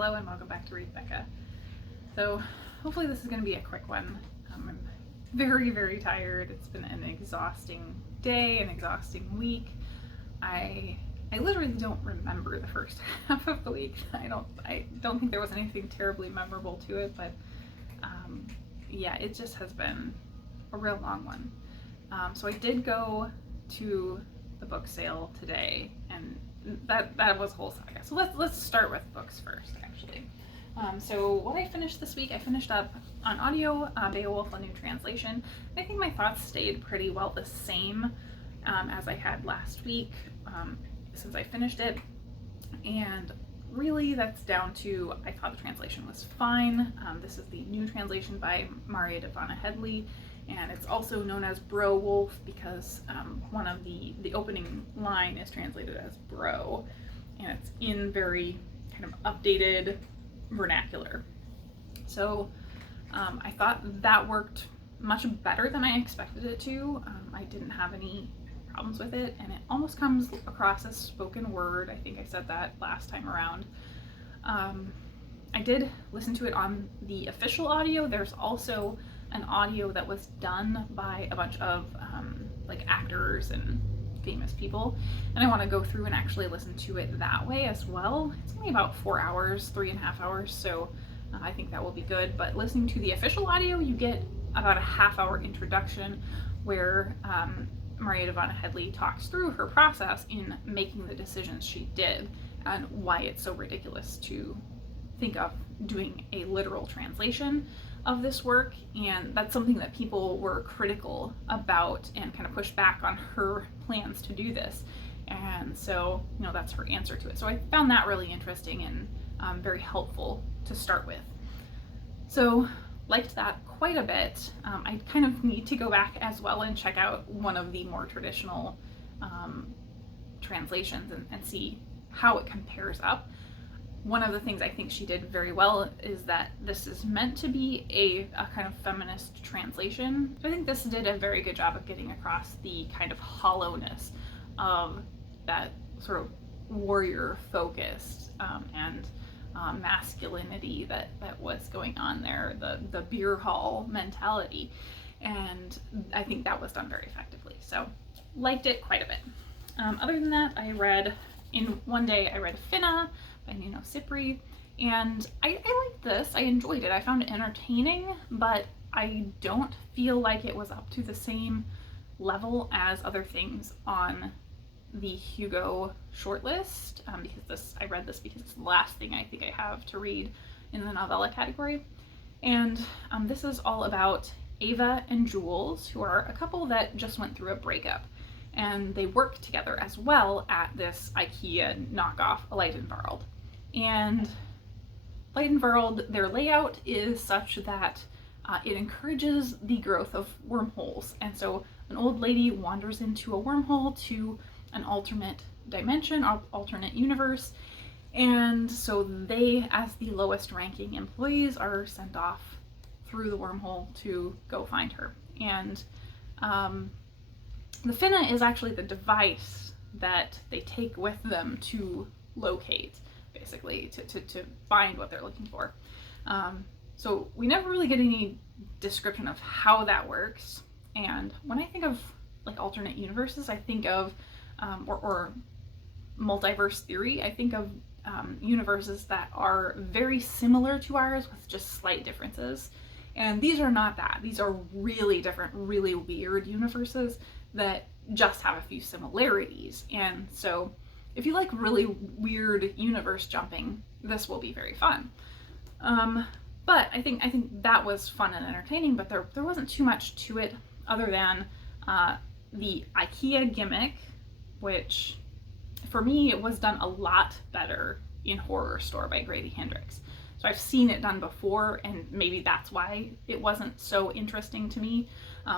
Hello and welcome back to Read Becca. So hopefully this is going to be a quick one. I'm very, very tired. It's been an exhausting day, an exhausting week. I literally don't remember the first half of the week. I don't think there was anything terribly memorable to it, but yeah, it just has been a real long one. So I did go to the book sale today, and that was a whole saga. So let's start with books first, actually. So what I finished this week, I finished up on audio Beowulf, a new translation. I think my thoughts stayed pretty well the same as I had last week since I finished it, and really that's down to I thought the translation was fine. This is the new translation by Dahvana Headley, and it's also known as Beowulf because one of the opening line is translated as bro, and it's in very kind of updated vernacular. So I thought that worked much better than I expected it to. I didn't have any problems with it, and it almost comes across as spoken word. I think I said that last time around. I did listen to it on the official audio. There's also an audio that was done by a bunch of like actors and famous people, and I want to go through and actually listen to it that way as well. It's only about 4 hours, 3.5 hours, so I think that will be good. But listening to the official audio, you get about a half-hour introduction where Dahvana Headley talks through her process in making the decisions she did and why it's so ridiculous to think of doing a literal translation of this work. And that's something that people were critical about and kind of pushed back on her plans to do this. And so, that's her answer to it. So I found that really interesting and very helpful to start with. So liked that quite a bit. I kind of need to go back as well and check out one of the more traditional translations and see how it compares up. One of the things I think she did very well is that this is meant to be a kind of feminist translation. So I think this did a very good job of getting across the kind of hollowness of that sort of warrior focused and masculinity that was going on there, the beer hall mentality. And I think that was done very effectively. So liked it quite a bit. Other than that, in one day I read Finna by Nino, Cipri, and I liked this. I enjoyed it. I found it entertaining, but I don't feel like it was up to the same level as other things on the Hugo shortlist, because I read this because it's the last thing I think I have to read in the novella category. And this is all about Ava and Jules, who are a couple that just went through a breakup, and they work together as well at this IKEA knockoff, Leidenworld. And Leidenworld, their layout is such that it encourages the growth of wormholes. And so an old lady wanders into a wormhole to an alternate dimension, alternate universe, and so they, as the lowest ranking employees, are sent off through the wormhole to go find her. And the Finna is actually the device that they take with them to locate, basically, to find what they're looking for. So we never really get any description of how that works. And when I think of like alternate universes, I think of or multiverse theory, I think of universes that are very similar to ours with just slight differences. And these are not that. These are really different, really weird universes that just have a few similarities. And so if you like really weird universe jumping, this will be very fun. But I think that was fun and entertaining, but there wasn't too much to it other than the IKEA gimmick, which for me it was done a lot better in Horror Store by Grady Hendrix. So I've seen it done before, and maybe that's why it wasn't so interesting to me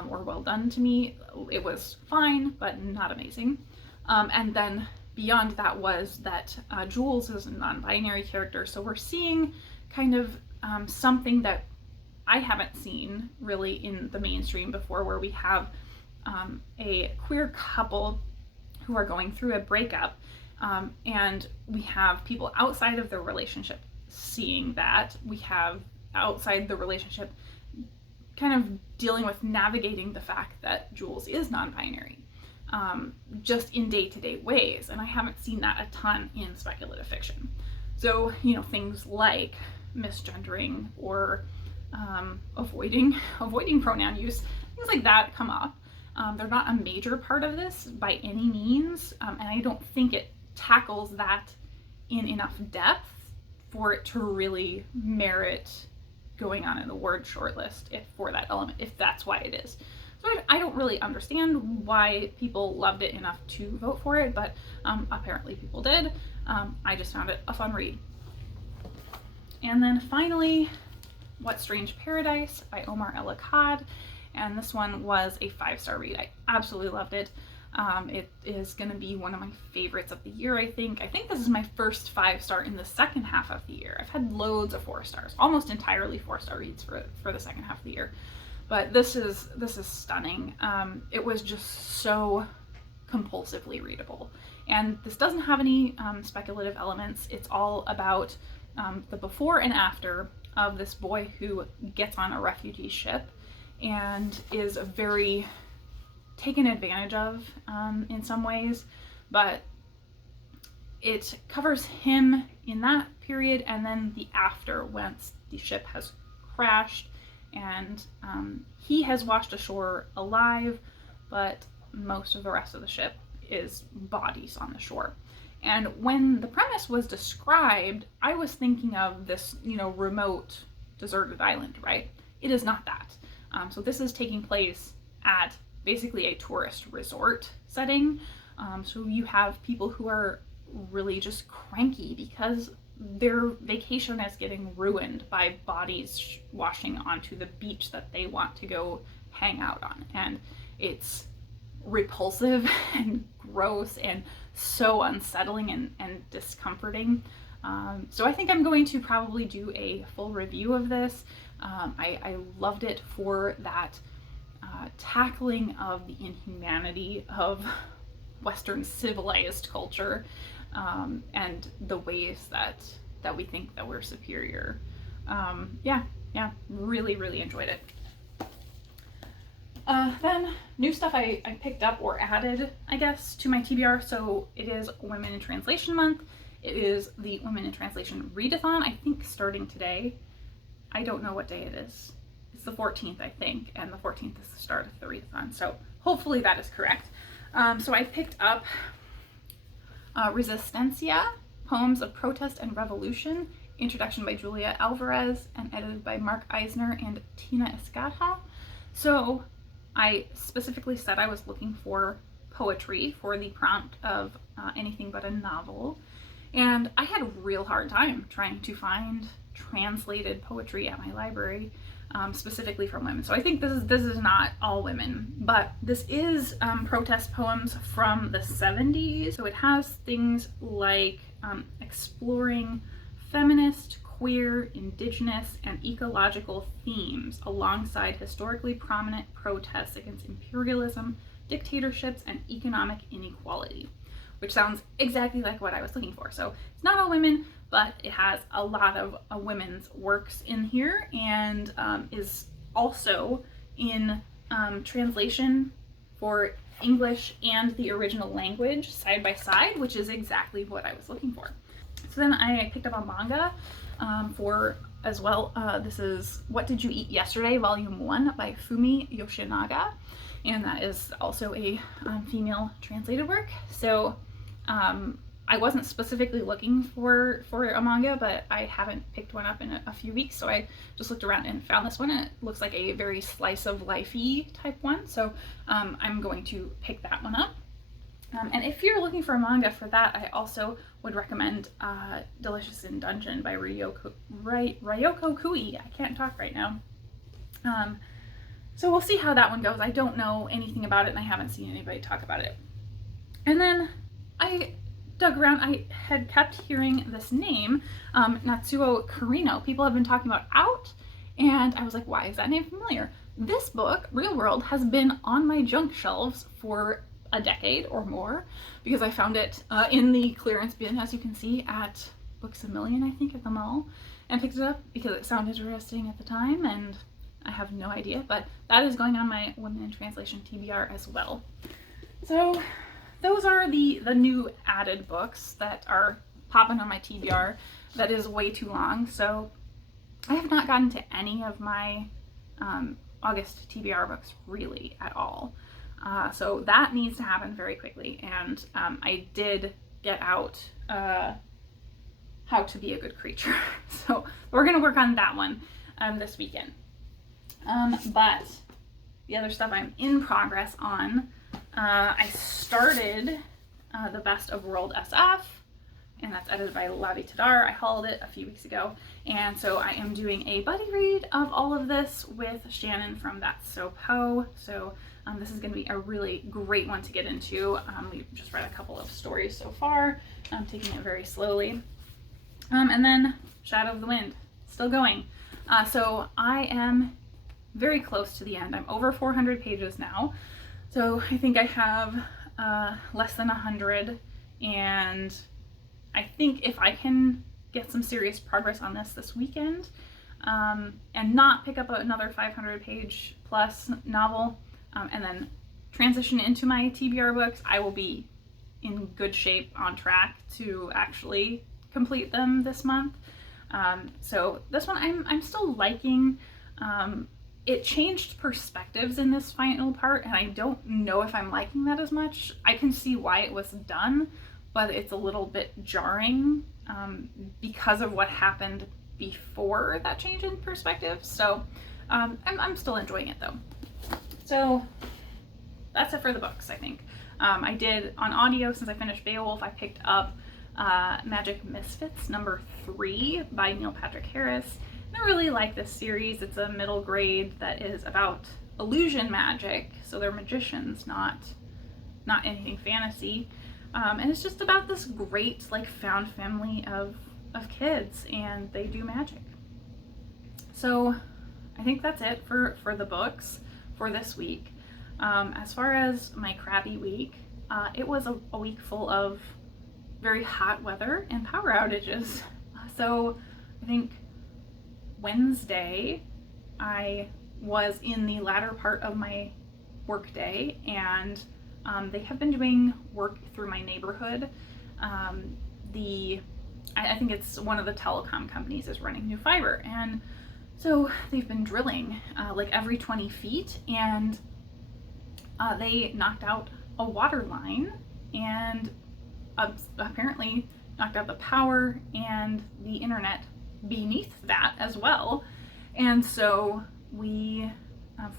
or well done to me. It was fine, but not amazing. And then beyond that was that Jules is a non-binary character, so we're seeing kind of something that I haven't seen really in the mainstream before, where we have a queer couple who are going through a breakup, and we have people outside of their relationship seeing that. We have outside the relationship kind of dealing with navigating the fact that Jules is non-binary, just in day-to-day ways, and I haven't seen that a ton in speculative fiction. So, you know, things like misgendering or avoiding pronoun use, things like that come up. They're not a major part of this by any means, and I don't think it tackles that in enough depth for it to really merit going on in the word shortlist for that element, if that's why it is. So I don't really understand why people loved it enough to vote for it, but apparently people did. I just found it a fun read. And then finally, What Strange Paradise by Omar Akkad, and this one was a 5-star read. I absolutely loved it. It is going to be one of my favorites of the year, I think. I think this is my first 5-star in the second half of the year. I've had loads of 4 stars, almost entirely 4-star reads for the second half of the year. But this is stunning. It was just so compulsively readable. And this doesn't have any speculative elements. It's all about the before and after of this boy who gets on a refugee ship and is very taken advantage of in some ways, but it covers him in that period and then the after, once the ship has crashed and he has washed ashore alive, but most of the rest of the ship is bodies on the shore. And when the premise was described, I was thinking of this, you know, remote deserted island, right? It is not that. So this is taking place at basically a tourist resort setting. So you have people who are really just cranky because their vacation is getting ruined by bodies washing onto the beach that they want to go hang out on. And it's repulsive and gross and so unsettling and discomforting. So I think I'm going to probably do a full review of this. I loved it for that tackling of the inhumanity of Western civilized culture, and the ways that we think that we're superior. Yeah, really enjoyed it. Then new stuff I picked up or added, I guess, to my TBR. So it is Women in Translation Month. It is the Women in Translation Readathon, I think starting today. I don't know what day it is. It's the 14th, I think, and the 14th is the start of the readathon. So hopefully that is correct. So I picked up Resistencia, Poems of Protest and Revolution, introduction by Julia Alvarez and edited by Mark Eisner and Tina Escaja. So I specifically said I was looking for poetry for the prompt of anything but a novel, and I had a real hard time trying to find translated poetry at my library, specifically from women. So I think this is not all women, but this is protest poems from the 70s. So it has things like exploring feminist, queer, indigenous, and ecological themes alongside historically prominent protests against imperialism, dictatorships, and economic inequality, which sounds exactly like what I was looking for. So it's not all women, but it has a lot of women's works in here, and is also in translation for English and the original language side by side, which is exactly what I was looking for. So then I picked up a manga for as well. This is What Did You Eat Yesterday, Volume 1 by Fumi Yoshinaga, and that is also a female translated work. So I wasn't specifically looking for a manga, but I haven't picked one up in a few weeks, so I just looked around and found this one, and it looks like a very slice of life-y type one, so I'm going to pick that one up. And if you're looking for a manga for that, I also would recommend Delicious in Dungeon by Ryoko Kui. I can't talk right now. So we'll see how that one goes. I don't know anything about it, and I haven't seen anybody talk about it. And then I dug around. I had kept hearing this name, Natsuo Kirino. People have been talking about Out, and I was like, why is that name familiar? This book, Real World, has been on my junk shelves for a decade or more, because I found it in the clearance bin, as you can see, at Books A Million, I think, at the mall, and picked it up because it sounded interesting at the time, and I have no idea, but that is going on my Women in Translation TBR as well. So those are the new added books that are popping on my TBR. That is way too long, so I have not gotten to any of my August TBR books really at all. So that needs to happen very quickly, and I did get out How to Be a Good Creature. So we're going to work on that one this weekend. But the other stuff I'm in progress on, I started The Best of World SF, and that's edited by Lavie Tidhar. I hauled it a few weeks ago, and so I am doing a buddy read of all of this with Shannon from That's So Poe. So this is going to be a really great one to get into. We've just read a couple of stories so far. I'm taking it very slowly. And then Shadow of the Wind, still going. So I am very close to the end. I'm over 400 pages now. So I think I have less than 100, and I think if I can get some serious progress on this weekend, and not pick up another 500 page plus novel, and then transition into my TBR books, I will be in good shape, on track to actually complete them this month. So this one I'm still liking. It changed perspectives in this final part, and I don't know if I'm liking that as much. I can see why it was done, but it's a little bit jarring because of what happened before that change in perspective. So I'm still enjoying it though. So that's it for the books, I think. I did on audio, since I finished Beowulf, I picked up Magic Misfits #3 by Neil Patrick Harris. And I really like this series. It's a middle grade that is about illusion magic, so they're magicians, not anything fantasy. And it's just about this great found family of kids, and they do magic. So I think that's it for the books for this week. As far as my crappy week, it was a week full of very hot weather and power outages. So I think Wednesday I was in the latter part of my work day, and they have been doing work through my neighborhood. I think it's one of the telecom companies is running new fiber, and so they've been drilling every 20 feet, and they knocked out a water line, and apparently knocked out the power and the internet beneath that as well. And so we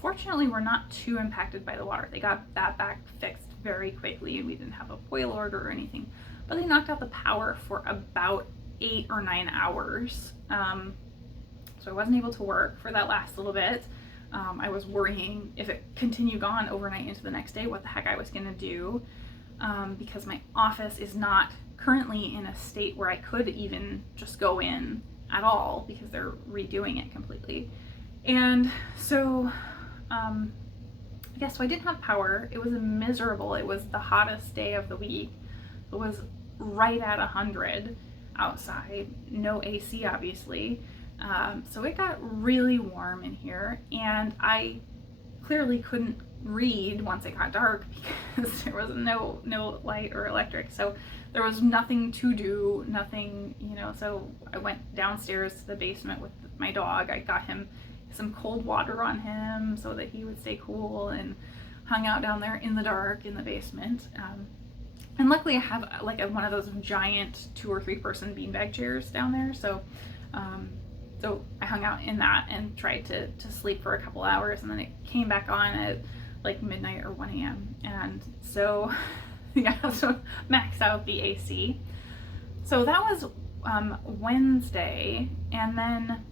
fortunately were not too impacted by the water. They got that back fixed very quickly. We didn't have a boil order or anything, but they knocked out the power for about 8 or 9 hours. So I wasn't able to work for that last little bit. I was worrying if it continued on overnight into the next day, what the heck I was gonna do, because my office is not currently in a state where I could even just go in at all, because they're redoing it completely. And so, so I didn't have power. It was miserable. It was the hottest day of the week. It was right at 100 outside, no AC obviously. So it got really warm in here, and I clearly couldn't read once it got dark because there was no light or electric. So there was nothing to do, nothing, so I went downstairs to the basement with my dog. I got him some cold water on him so that he would stay cool, and hung out down there in the dark in the basement. And luckily I have one of those giant 2 or 3 person beanbag chairs down there. So so I hung out in that and tried to sleep for a couple hours, and then it came back on at midnight or 1 a.m. And so so max out the AC. So that was Wednesday, and then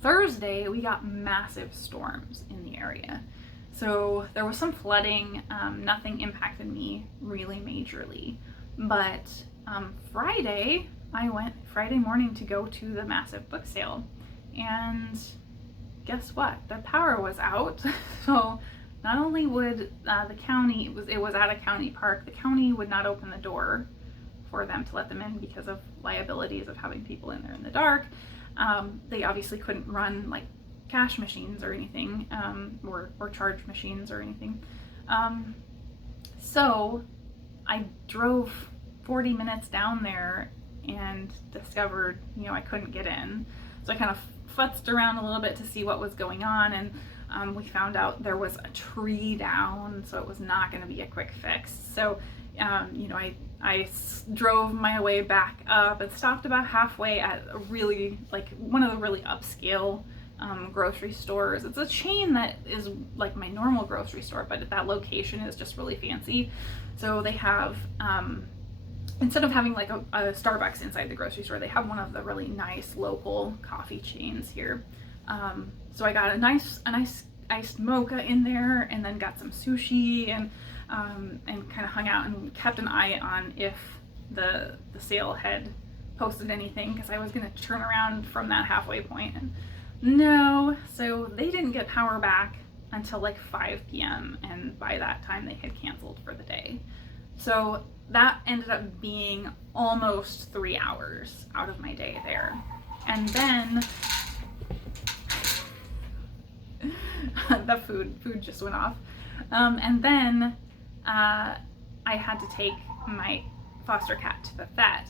Thursday we got massive storms in the area. So there was some flooding. Nothing impacted me really majorly, but Friday I went Friday morning to go to the massive book sale, and guess what? The power was out. So not only would the county, it was at a county park, the county would not open the door for them to let them in because of liabilities of having people in there in the dark. They obviously couldn't run like cash machines or anything, or charge machines or anything. So I drove 40 minutes down there and discovered, I couldn't get in. So I kind of futzed around a little bit to see what was going on, and we found out there was a tree down, so it was not going to be a quick fix. So, I drove my way back up and stopped about halfway at a really, like, one of the really upscale grocery stores. It's a chain that is like my normal grocery store, but that location is just really fancy. So they have, instead of having like a Starbucks inside the grocery store, they have one of the really nice local coffee chains here. So I got a nice iced mocha in there, and then got some sushi, and kind of hung out and kept an eye on if the sale had posted anything, because I was going to turn around from that halfway point, and no. So they didn't get power back until like 5 p.m. and by that time they had canceled for the day. So that ended up being almost 3 hours out of my day there. And then the food just went off. And then I had to take my foster cat to the vet,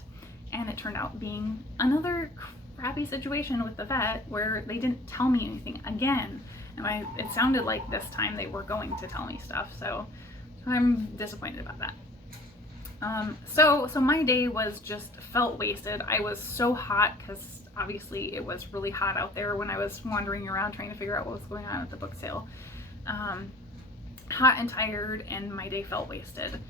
and it turned out being another crappy situation with the vet where they didn't tell me anything again. And it sounded like this time they were going to tell me stuff, so I'm disappointed about that. So my day felt wasted. I was so hot because obviously it was really hot out there when I was wandering around trying to figure out what was going on at the book sale. Hot and tired, and my day felt wasted.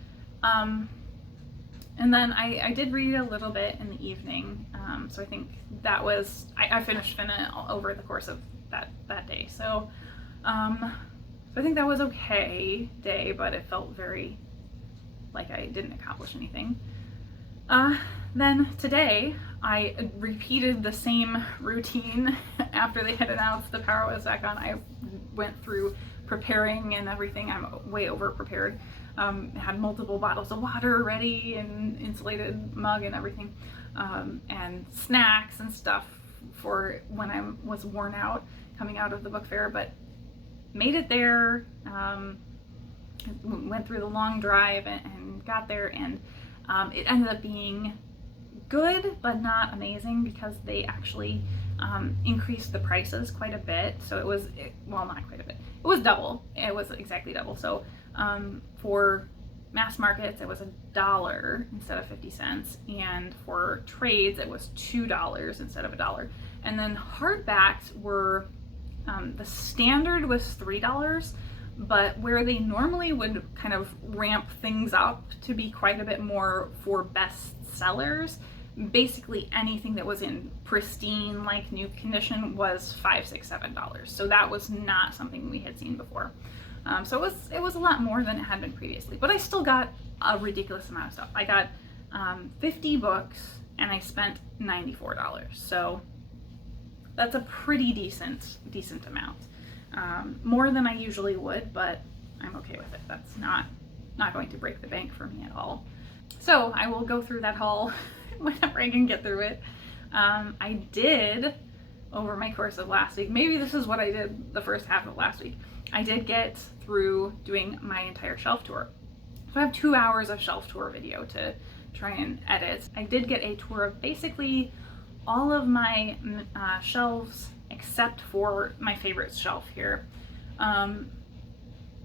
And then I did read a little bit in the evening, so I think that was, I finished Finna over the course of that day. So I think that was okay day, but it felt very like I didn't accomplish anything. Then today I repeated the same routine after they had announced the power was back on. I went through preparing and everything. I'm way over prepared. Had multiple bottles of water ready, and insulated mug and everything, and snacks and stuff for when I was worn out coming out of the book fair, but made it there, went through the long drive and got there, and it ended up being good but not amazing, because they actually increased the prices quite a bit. So well, not quite a bit, it was double. It was exactly double. So for mass markets it was $1 instead of 50 cents, and for trades it was $2 instead of $1. And then hardbacks were, the standard was $3, but where they normally would kind of ramp things up to be quite a bit more for bestsellers, basically anything that was in pristine, like new condition, was $5, $6, $7. So that was not something we had seen before. So it was a lot more than it had been previously, but I still got a ridiculous amount of stuff. I got 50 books, and I spent $94. So that's a pretty decent amount. More than I usually would, but I'm okay with it. That's not going to break the bank for me at all. So I will go through that haul whenever I can get through it. I did, over my course of last week, maybe this is what I did the first half of last week, I did get through doing my entire shelf tour. So I have 2 hours of shelf tour video to try and edit. I did get a tour of basically all of my shelves except for my favorite shelf here,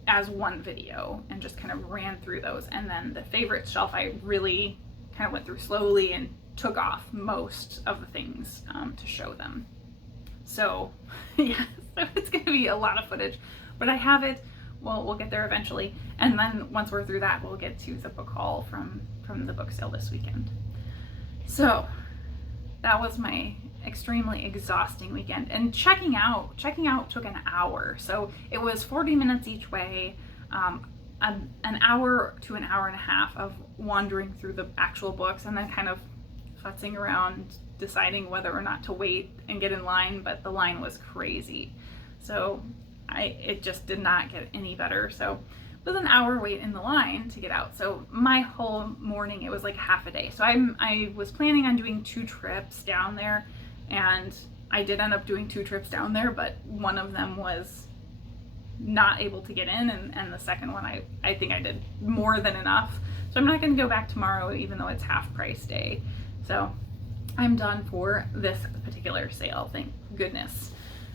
as one video, and just kind of ran through those. And then the favorite shelf I really kind of went through slowly and took off most of the things to show them. So yeah, so it's going to be a lot of footage, but I have it. Well, we'll get there eventually, and then once we're through that, we'll get to the book haul from the book sale this weekend. So that was my extremely exhausting weekend, and checking out took an hour. So it was 40 minutes each way, an hour to an hour and a half of wandering through the actual books, and then kind of futzing around deciding whether or not to wait and get in line, but the line was crazy. So it just did not get any better. So was an hour wait in the line to get out. So my whole morning, it was like half a day. So I was planning on doing 2 trips down there, and I did end up doing 2 trips down there, but one of them was not able to get in, and the second one I think I did more than enough. So I'm not going to go back tomorrow, even though it's half price day. So I'm done for this particular sale, thank goodness.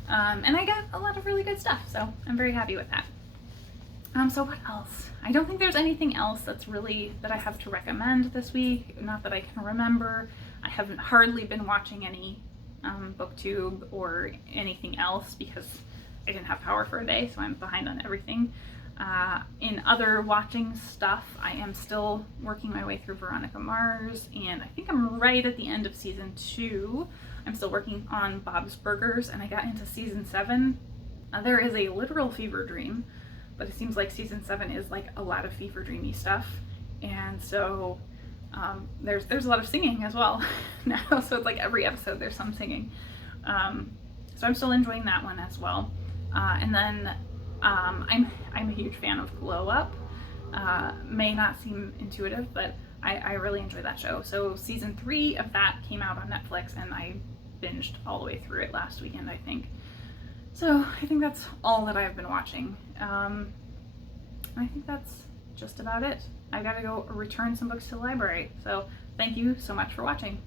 And I got a lot of really good stuff, so I'm very happy with that. So what else? I don't think there's anything else that I have to recommend this week, not that I can remember. I haven't hardly been watching any booktube or anything else because I didn't have power for a day, so I'm behind on everything. In other watching stuff, I am still working my way through Veronica Mars, and I think I'm right at the end of season 2. I'm still working on Bob's Burgers, and I got into season 7. There is a literal fever dream, but it seems like season 7 is like a lot of fever dreamy stuff, and so there's a lot of singing as well now. So it's like every episode there's some singing. So I'm still enjoying that one as well. And then I'm a huge fan of Glow Up. May not seem intuitive, but I really enjoy that show. So season 3 of that came out on Netflix, and I binged all the way through it last weekend, I think. So I think that's all that I've been watching. I think that's just about it. I gotta go return some books to the library. So thank you so much for watching.